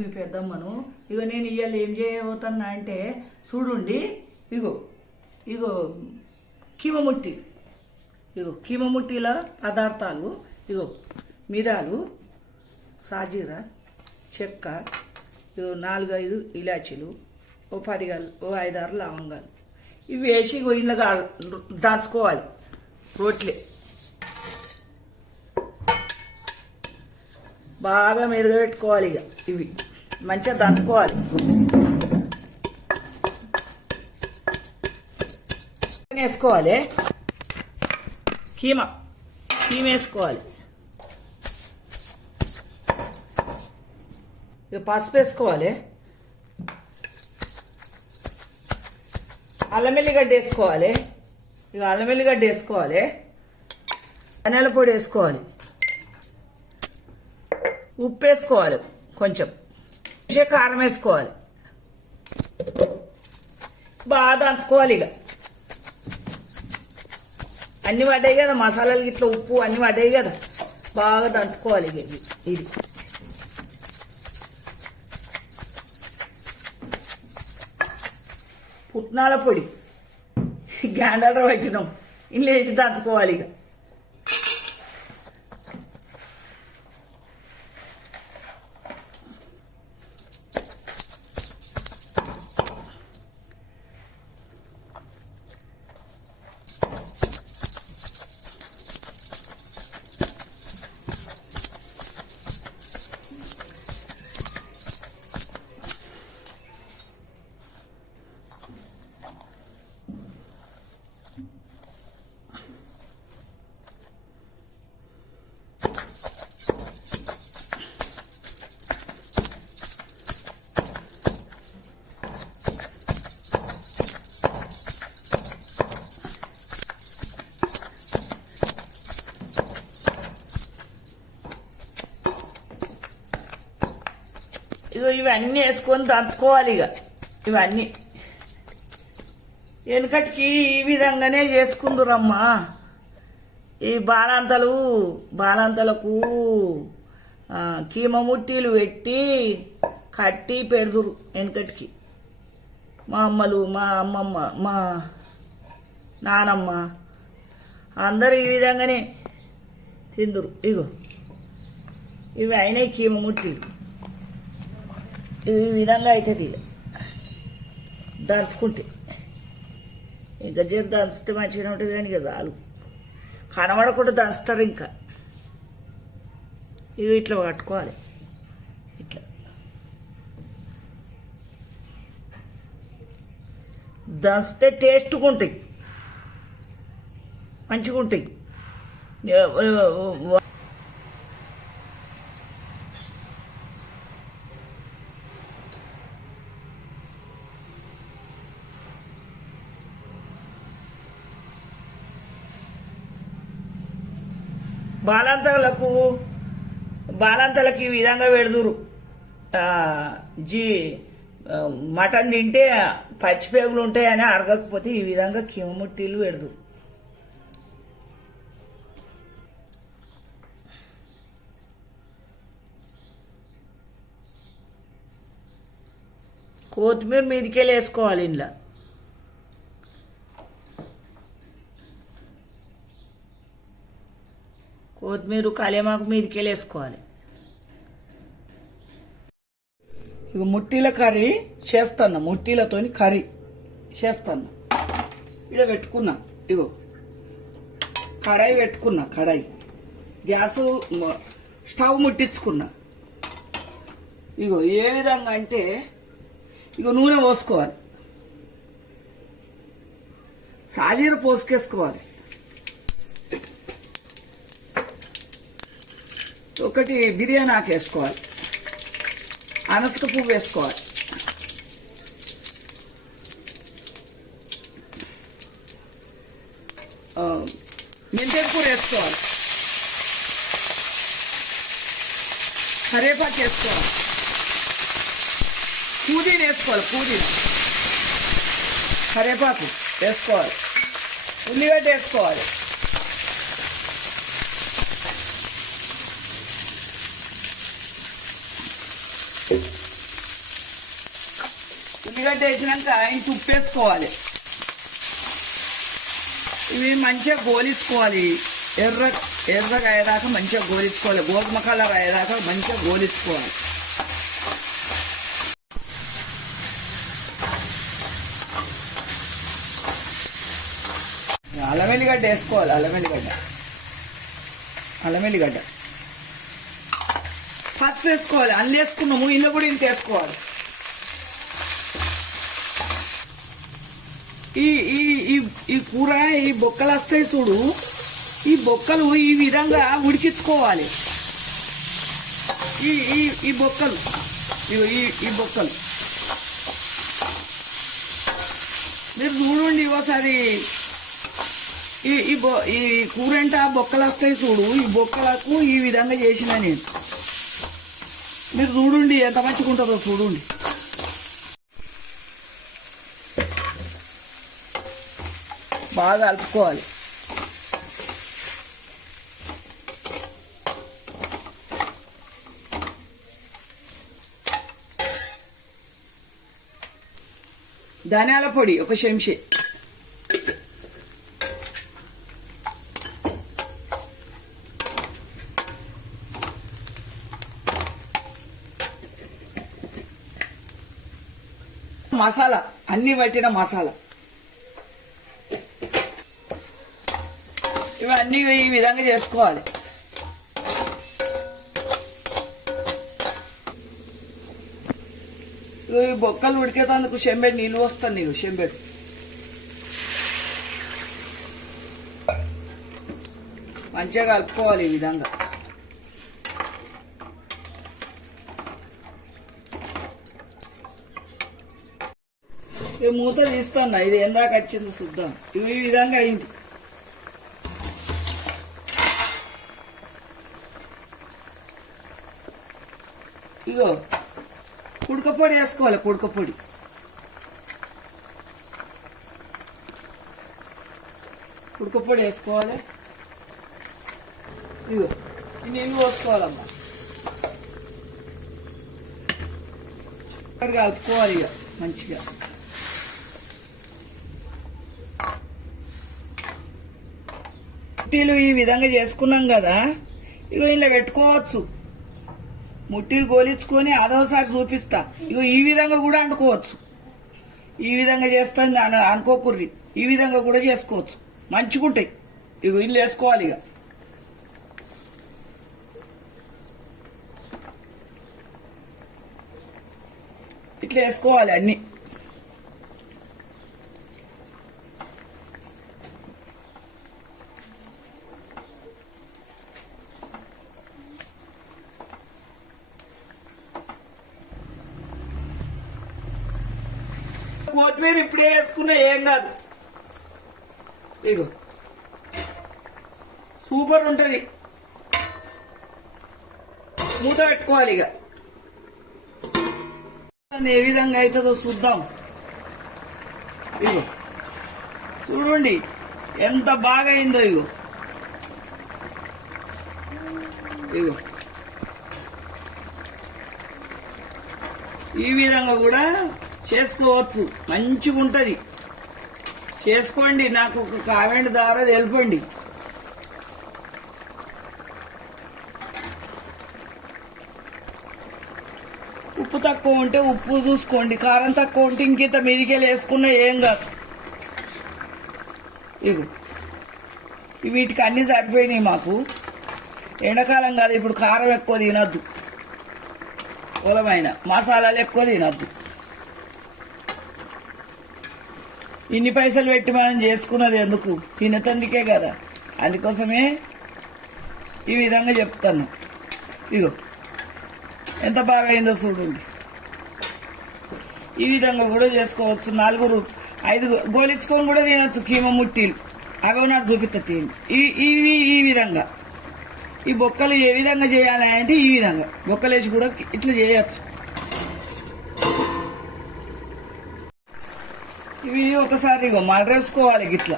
మీ పెద్దమ్మను. ఇగో నేను ఇవాళ ఏం చేయబోతున్నా అంటే చూడండి. ఇగో ఇగో కీమముట్టి, ఇగో కీమముట్టిల పదార్థాలు. ఇగో మిరాలు, సాజీర, చెక్క, ఇగో 4-5 ఇలాచీలు, ఓ 5-6 లవంగాలు. ఇవి వేసి ఇగో ఇళ్ళగా దంచుకోవాలి. రోట్లే బాగా మెరుగబెట్టుకోవాలి. ఇక ఇవి మంచిగా దంచుకోవాలి. వేసుకోవాలి కీమ వేసుకోవాలి. ఇక పసుపు వేసుకోవాలి. అల్లం వెల్లిగడ్డ వేసుకోవాలి. ఇక అల్లం వెల్లిగడ్డ వేసుకోవాలి. ధనియాల పొడి వేసుకోవాలి. ఉప్పు వేసుకోవాలి. కొంచెం కారం వేసుకోవాలి. బాగా దంచుకోవాలి. ఇక అన్ని పడ్డాయి కదా మసాలాలు, ఇట్లా ఉప్పు అన్ని పడ్డాయి కదా, బాగా దంచుకోవాలి. ఇక ఇది పుట్నాల పొడి గ్యాండర్ వచ్చినాం, ఇంట్లో వేసి దంచుకోవాలి. ఇక ఇగో ఇవన్నీ వేసుకొని దంచుకోవాలి. ఇక ఇవన్నీ వెనుకటికి ఈ విధంగానే చేసుకుందురమ్మా. ఈ బాలంతలకు కీమముట్టీలు పెట్టి కట్టి పెడుదురు వెనుకటికి. మా అమ్మలు, మా అమ్మమ్మ, మా నానమ్మ అందరూ ఈ విధంగానే తిందురు. ఇగో ఇవి అయినాయి కీమముట్టీలు. ఈ విధంగా అవుతుంది. దంచుకుంటే ఇంకా జర దంచితే మంచిగా ఉంటుంది. కానీ ఇక చాలు, కనబడకుండా దంచుతారు. ఇంకా ఇవి ఇట్లా పట్టుకోవాలి. ఇట్లా దంచితే టేస్ట్గా ఉంటాయి, మంచిగా ఉంటాయి. బాలంతలకు ఈ విధంగా పెడుదురు. మటన్ తింటే పచ్చిపేగులు ఉంటాయని అరగకపోతే ఈ విధంగా కీమముట్టీలు పెడుదురు. కొత్తిమీర మీదికెళ్ళి వేసుకోవాలి. ఇంట్లో కొత్తిమీర కళ్యామాకు మీదకెళ్ళి వేసుకోవాలి. ఇక ముట్టీల కర్రీ చేస్తున్నా, ముట్టీలతోని కర్రీ చేస్తున్నా. ఇక్కడ పెట్టుకున్నా. ఇగో కడాయి పెట్టుకున్నా. కడాయి గ్యాసు స్టవ్ ముట్టించుకున్నా. ఇగో ఏ విధంగా అంటే ఇగో నూనె పోసుకోవాలి. సాజీర పోసుకేసుకోవాలి. ఒకటి బిర్యానీ ఆకు వేసుకోవాలి. అనసక పువ్వు వేసుకోవాలి. మెంతె కూర వేసుకోవాలి. కరివేపాకు వేసుకోవాలి. పుదీనా వేసుకోవాలి. పుదీనా, కరివేపాకు వేసుకోవాలి. ఉల్లిగడ్డ వేసుకోవాలి. ఉల్లిగడ్డ వేసినాక ఇంత ఉప్పు వేసుకోవాలి. ఇవి మంచిగా గోలించుకోవాలి. ఎర్రగా అయ్యేదాకా మంచిగా గోలించుకోవాలి. గోధుమ కలర్ అయ్యేదాకా మంచిగా గోలించుకోవాలి. అల్లం వెల్లిగడ్డ వేసుకోవాలి. అల్లం వెల్లిగడ్డ పసుపు వేసుకోవాలి. అల్లు వేసుకున్నాము, ఇల్లు కూడా ఇంత వేసుకోవాలి. ఈ కూర ఈ బొక్కలు వస్తాయి చూడు, ఈ బొక్కలు ఈ విధంగా ఉడికించుకోవాలి. ఈ బొక్కలు ఈ బొక్కలు మీరు చూడండి ఒకసారి. ఈ కూర అంటే ఆ బొక్కలు వస్తాయి చూడు, ఈ బొక్కలకు ఈ విధంగా చేసిన నేను. మీరు చూడండి ఎంత మంచిగా ఉంటుందో చూడండి. బాగా కలుపుకోవాలి. ధనియాల పొడి ఒక చెంచా, మసాలా అన్ని పట్టిన మసాలా, ఇవన్నీ ఈ విధంగా చేసుకోవాలి. ఈ బొక్కలు ఉడికేటందుకు చెంబెడు నీళ్ళు వస్తాను. నీకు చెంబెడు మంచిగా కలుపుకోవాలి ఈ విధంగా. ఈ మూత తీస్తాను, ఇది ఎందాక వచ్చింది చూద్దాం. ఈ విధంగా అయింది. ఇగో కుడకపొడి వేసుకోవాలి. కుడకపొడి వేసుకోవాలి. ఇగో ఈ నీళ్ళు పోసుకోవాలమ్మా. కలుపుకోవాలి ఇక మంచిగా. ముట్టీలు ఈ విధంగా చేసుకున్నాం కదా, ఇగో ఇలా పెట్టుకోవచ్చు. ముట్టీలు గోలించుకొని అదోసారి చూపిస్తా. ఇగో ఈ విధంగా కూడా వండుకోవచ్చు. ఈ విధంగా చేస్తాను అనుకోకుర్రి, ఈ విధంగా కూడా చేసుకోవచ్చు. మంచిగుంటాయి. ఇగో ఇల్లు వేసుకోవాలి. ఇక ఇట్లా వేసుకోవాలి అన్ని. కొత్తిమీర ఇప్పుడే వేసుకున్నా ఏం కాదు. ఇగో సూపర్ ఉంటుంది. మూత పెట్టుకోవాలి. ఇక ఏ విధంగా అవుతుందో చూద్దాం. ఇగో చూడండి ఎంత బాగా అయిందో. ఇగో ఈ విధంగా కూడా చేసుకోవచ్చు. మంచిగా ఉంటుంది. చేసుకోండి. నాకు ఒక కామెంట్ ద్వారా తెలుపండి. ఉప్పు తక్కువ ఉంటే ఉప్పు చూసుకోండి. కారం తక్కువ ఉంటే ఇంకింత మీదికెళ్ళి వేసుకున్నా ఏం కాదు. ఇగో వీటికి అన్ని సరిపోయినాయి మాకు. ఎండాకాలం కాదు, ఇప్పుడు కారం ఎక్కువ తినద్దు. కులమైన మసాలాలు ఎక్కువ తినద్దు. ఇన్ని పైసలు పెట్టి మనం చేసుకున్నది ఎందుకు? తినతందుకే కదా. అందుకోసమే ఈ విధంగా చెప్తాను. ఇగో ఎంత బాగా అయిందో చూడండి. ఈ విధంగా కూడా చేసుకోవచ్చు. 4, 5 గోలించుకొని కూడా తినచ్చు. కీమ ముట్టీలు అగవనాడు చూపిస్తా తిని. ఈ విధంగా ఈ బొక్కలు ఏ విధంగా చేయాలి అంటే ఈ విధంగా బొక్కలేసి కూడా ఇట్లా చేయచ్చు. ఇవి ఒకసారి ఇగో మలరేసుకోవాలి గిట్లా.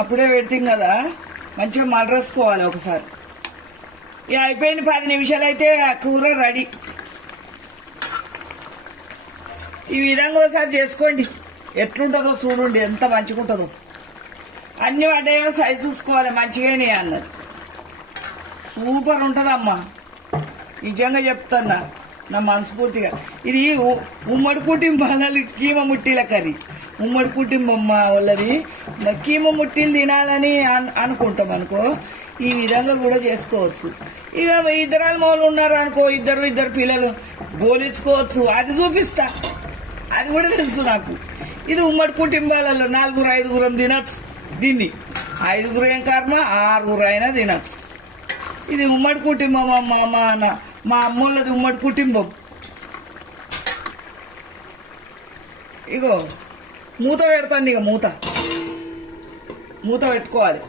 అప్పుడే పెడతాం కదా, మంచిగా మలరేసుకోవాలి ఒకసారి. ఇక అయిపోయింది. 10 నిమిషాలు అయితే ఆ కూర రెడీ. ఈ విధంగా ఒకసారి చేసుకోండి, ఎట్లుంటుందో చూడండి, ఎంత మంచిగుంటుందో. అన్ని పడ్డాయో సైజు చూసుకోవాలి, మంచిగానే అన్నది. సూపర్ ఉంటుందమ్మా, నిజంగా చెప్తున్నా నా మనస్ఫూర్తిగా. ఇది ఉమ్మడి కుటుంబాల కీమ ముట్టిల కర్రీ, ఉమ్మడి కుటుంబం వాళ్ళది. కీమ ముట్టిలు తినాలని అనుకుంటాం అనుకో, ఈ విధంగా కూడా చేసుకోవచ్చు. ఇక ఇద్దరాల మొదలు ఉన్నారు అనుకో, ఇద్దరు పిల్లలు గోలించుకోవచ్చు, అది చూపిస్తా, అది కూడా తెలుసు నాకు. ఇది ఉమ్మడి కుటుంబాలలో 4-5 తినచ్చు దీన్ని, 5 ఏం కర్మ 6 అయినా తినచ్చు. ఇది ఉమ్మడి కుటుంబం మా అమ్మోళ్ళది ఉమ్మడి కుటుంబం. ఇగో మూత పెడతాను, ఇక మూత పెట్టుకోవాలి.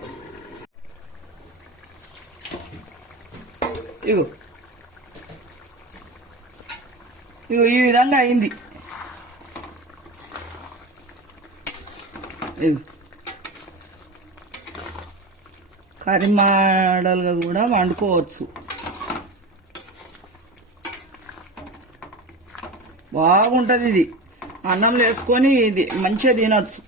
ఇగో ఈ విధంగా అయింది. కర్రీ మోడల్గా కూడా వండుకోవచ్చు, బాగుంటుంది. ఇది అన్నంలో వేసుకొని ఇది మంచిగా తినచ్చు.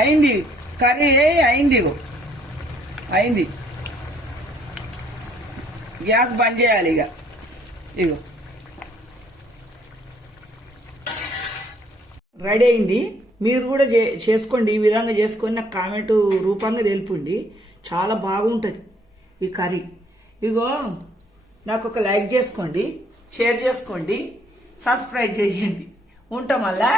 అయింది కర్రీ, అయింది. ఇగో అయింది, గ్యాస్ బంద్ చేయాలి. ఇగో రెడీ అయింది. మీరు కూడా చేసుకోండి, ఈ విధంగా చేసుకొని నాకు కామెంట్ రూపంగా తెలుపండి. చాలా బాగుంటుంది ఈ కర్రీ. ఇగో నాకు ఒక లైక్ చేసుకోండి, షేర్ చేసుకోండి, సబ్స్క్రైబ్ చేయండి. ఉంటాం మళ్ళా.